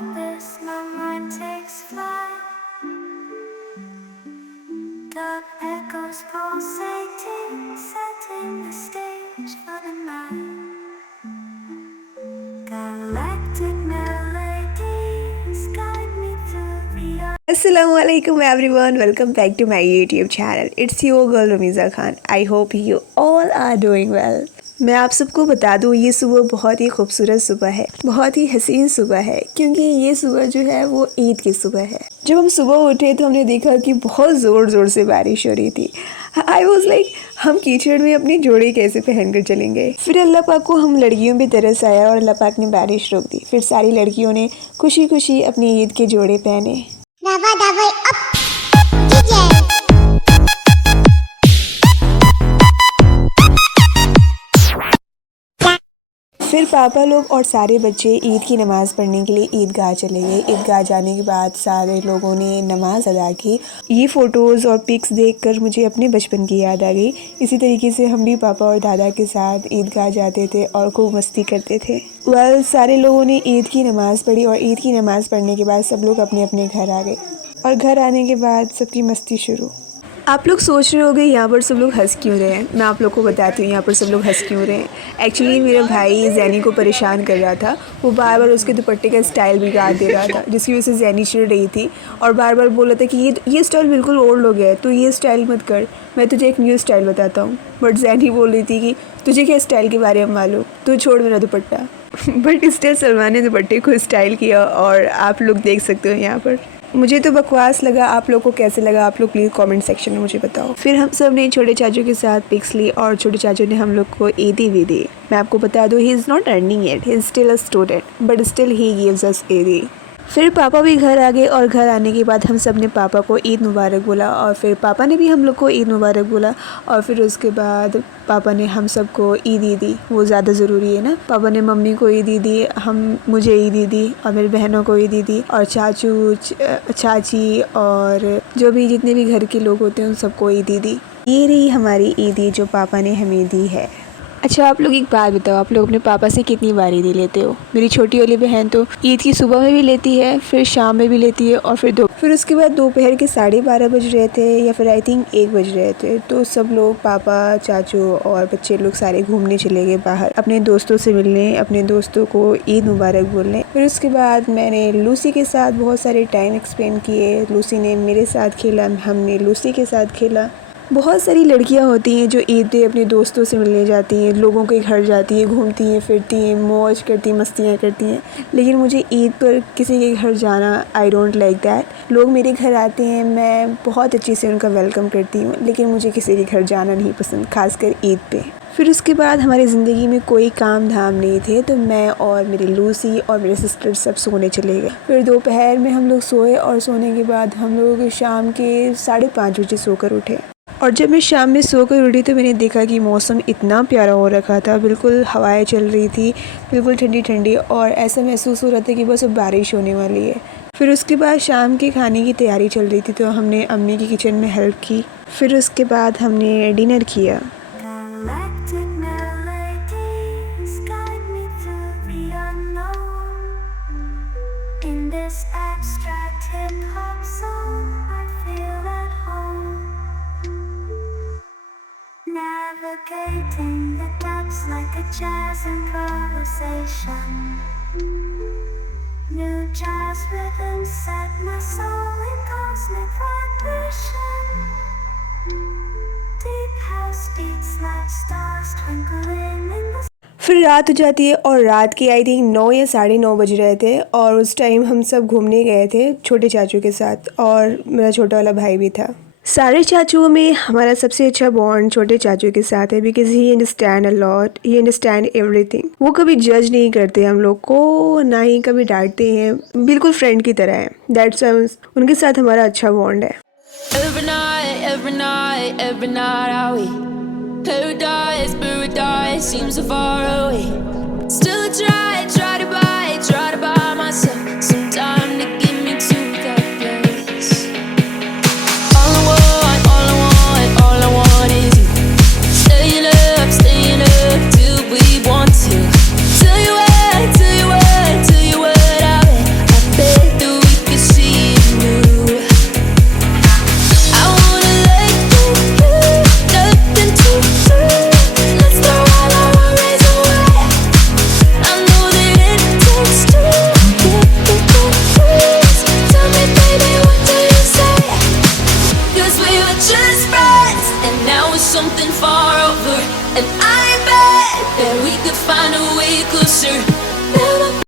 abyss, my mind takes flight. Dark echoes pulsating, setting the stage for the night. Galactic melodies guide me through the Assalamualaikum everyone, welcome back to my YouTube channel. It's your girl Ramiza Khan. I hope you all are doing well. मैं आप सबको बता दूँ ये सुबह बहुत ही खूबसूरत सुबह है, बहुत ही हसीन सुबह है, क्योंकि ये सुबह जो है वो ईद की सुबह है। जब हम सुबह उठे तो हमने देखा कि बहुत ज़ोर ज़ोर से बारिश हो रही थी। आई वॉज लाइक हम कीचड़ में अपने जोड़े कैसे पहन कर चलेंगे। फिर अल्लाह पाक को हम लड़कियों पे तरस आया और अल्लाह पाक ने बारिश रोक दी। फिर सारी लड़कियों ने खुशी खुशी अपनी ईद के जोड़े पहने। फिर पापा लोग और सारे बच्चे ईद की नमाज़ पढ़ने के लिए ईदगाह चले गए। ईदगाह जाने के बाद सारे लोगों ने नमाज़ अदा की। ये फ़ोटोज़ और पिक्स देखकर मुझे अपने बचपन की याद आ गई। इसी तरीके से हम भी पापा और दादा के साथ ईदगाह जाते थे और खूब मस्ती करते थे। सारे लोगों ने ईद की नमाज़ पढ़ी और ईद की नमाज़ पढ़ने के बाद सब लोग अपने अपने घर आ गए और घर आने के बाद सबकी मस्ती शुरू। आप लोग सोच रहे होंगे यहाँ पर सब लोग हंस क्यों रहे हैं। मैं आप लोग को बताती हूँ यहाँ पर सब लोग हंस क्यों रहे हैं। एक्चुअली मेरा भाई जैनी को परेशान कर रहा था। वो बार बार उसके दुपट्टे का स्टाइल बिगाड़ दे रहा था, जिसकी वजह से जैनी चिढ़ रही थी और बार बार बोला था कि ये स्टाइल बिल्कुल ओल्ड हो गया है, तो ये स्टाइल मत कर, मैं तुझे एक न्यू स्टाइल बताता हूँ। बट जैनी बोल रही थी कि तुझे क्या स्टाइल के बारे में मालूम, तू छोड़ मेरा दुपट्टा। बट स्टिल सलमान ने दुपट्टे को स्टाइल किया और आप लोग देख सकते हो यहाँ पर। मुझे तो बकवास लगा, आप लोग को कैसे लगा आप लोग प्लीज़ कमेंट सेक्शन में मुझे बताओ। फिर हम सब ने छोटे चाचू के साथ पिक्स ली और छोटे चाचू ने हम लोग को ईदी भी दी। मैं आपको बता दूँ he is not earning it, he is still a student but still he gives us ईदी। फिर पापा भी घर आ गए और घर आने के बाद हम सब ने पापा को ईद मुबारक बोला और फिर पापा ने भी हम लोग को ईद मुबारक बोला और फिर उसके बाद पापा ने हम सब को ईदी दी। वो ज़्यादा ज़रूरी है ना। पापा ने मम्मी को ईदी दी, मुझे ईदी दी और मेरी बहनों को ईदी दी और चाचू चाची और जो भी जितने भी घर के लोग होते हैं उन सबको ईदी दी। ये रही हमारी ईदी जो पापा ने हमें दी है। अच्छा आप लोग एक बात बताओ, आप लोग अपने पापा से कितनी बार ईदी लेते हो। मेरी छोटी वाली बहन तो ईद की सुबह में भी लेती है, फिर शाम में भी लेती है और फिर उसके बाद दोपहर के 12:30 बज रहे थे या फिर आई थिंक 1 बज रहे थे, तो सब लोग पापा चाचू और बच्चे लोग सारे घूमने चले गए बाहर अपने दोस्तों से मिलने, अपने दोस्तों को ईद मुबारक बोलने। फिर उसके बाद मैंने लूसी के साथ बहुत सारे टाइम एक्सपेंड किए। लूसी ने मेरे साथ खेला, हमने लूसी के साथ खेला। बहुत सारी लड़कियां होती हैं जो ईद पे अपने दोस्तों से मिलने जाती हैं, लोगों के घर जाती हैं, घूमती हैं, फिरती हैं, मौज करती हैं, मस्तियाँ करती हैं। लेकिन मुझे ईद पर किसी के घर जाना आई डोंट लाइक दैट। लोग मेरे घर आते हैं, मैं बहुत अच्छे से उनका वेलकम करती हूँ, लेकिन मुझे किसी के घर जाना नहीं पसंद, खासकर ईद पे। फिर उसके बाद हमारी ज़िंदगी में कोई काम धाम नहीं थे, तो मैं और मेरी लूसी और मेरे सिस्टर सब सोने चले गए। फिर दोपहर में हम लोग सोए और सोने के बाद हम लोग शाम के 5:30 बजे सोकर उठे। और जब मैं शाम में सोकर उठी तो मैंने देखा कि मौसम इतना प्यारा हो रखा था, बिल्कुल हवाएं चल रही थी, बिल्कुल ठंडी ठंडी, और ऐसा महसूस हो रहा था कि बस अब बारिश होने वाली है। फिर उसके बाद शाम के खाने की तैयारी चल रही थी, तो हमने अम्मी की किचन में हेल्प की। फिर उसके बाद हमने डिनर किया। navigating the depths like a jazz improvisation. New jazz rhythms set my soul in cosmic vibration. Deep house beats like stars twinkling in the फिर रात हो जाती है और रात के आई थिंक 9 या 9:30 बज रहे थे और उस टाइम हम सब घूमने गए थे छोटे चाचू के साथ और मेरा छोटा वाला भाई भी था। सारे चाचुओं में हमारा सबसे अच्छा बॉन्ड छोटे चाचू के साथ है, because he understand a lot, he understand everything. वो कभी जज नहीं करते हम लोग को, ना ही कभी डांटते हैं, बिल्कुल फ्रेंड की तरह है। दैट्स उनके साथ हमारा अच्छा बॉन्ड है। Seems so far away. Still I try to buy myself some time to get me to that place. All I want is you. Staying up till we want to. Tell you what, I bet And I bet that we could find a way closer. Never